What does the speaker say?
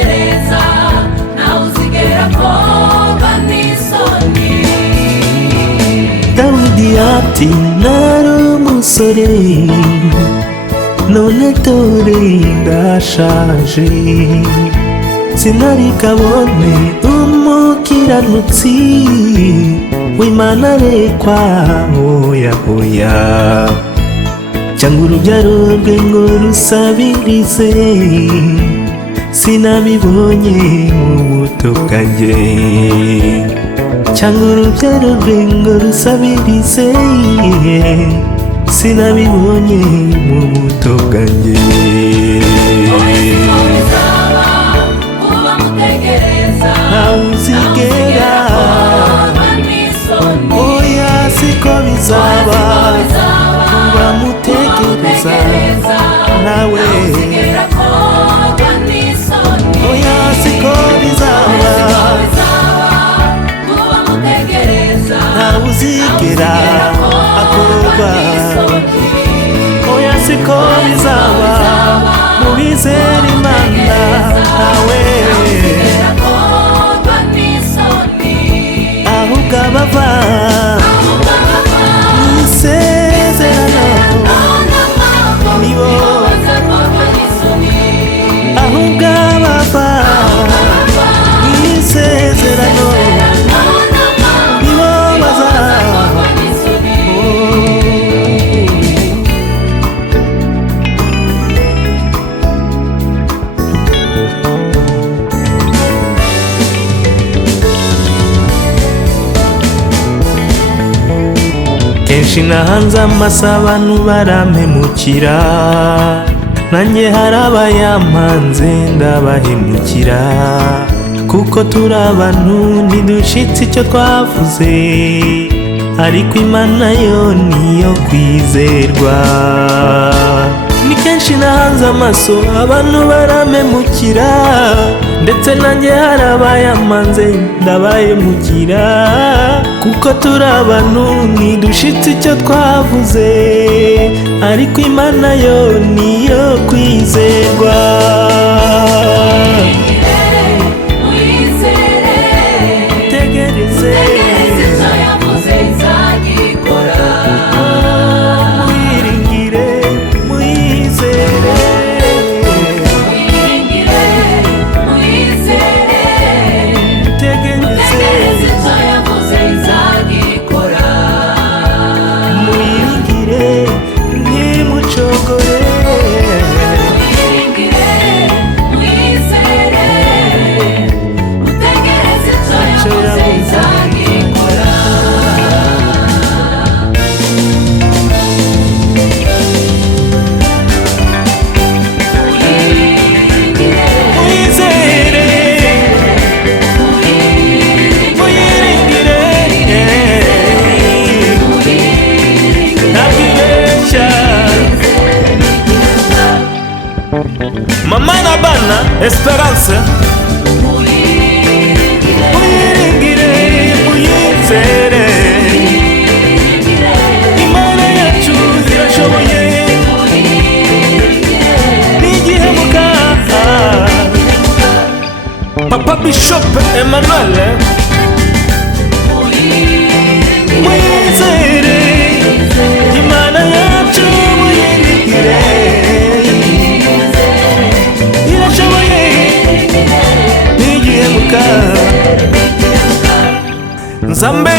bamutegereza nawe uzigera koga n'isoni. Dawidi ati nari umusore none dore ndashaje, sinari kabone umukiranutsi w'Imana arekwa hoya hoya, cyangwa urubyaro rwe ngo rusabirize, sinabibonye mu buto bwanjye, cyangwa urubyaro rwe ngo rusabirize, sinabibonye mu buto bwanjye. Sikobizaba kuba mutegereza ntawe uzigera, oya sikobizaba kuba mutegereza nawe, oya sikobizaba ntawe uzigera akorwa, oya sikobizaba mubizera Imana nawe, ahubwo abava mw'isezerano nibo, ahubwo abava mw'isezerano nibo bazaba. Kenshi nahanze amaso abantu barampemukira, nanjye hari abayampanze ndabahemukira, kuko turi abantu ntidushitse icyo twavuze, ariko Imana yo niyo kwizerwa. Ni kenshi nahanze amaso abantu barampemukira, ndetse nanjye hari abayampanze ndabahemukira, kuko turi abantu ntidushitse icyo twavuze, ariko Imana yo niyo kwizerwa. Tegereze icyo yavuze izagikora. mwiringire mwizere, Mwiringire mwizere, tegereze icyo yavuze izagikora. mwiringire ntimucogore, Mwiringire mwizere, utegereze icyo yavuze izagikora. mwizere mwiringire, ntabwibeshya. Mama na bana Esperance, mwiringire muyizere, Imana yacu irashoboye, n'igihe mukaha. Papa Bishop Emmanuel, muyizere Imana yacu muyirigire, irashoboye n'igihe mukaha. Nzambe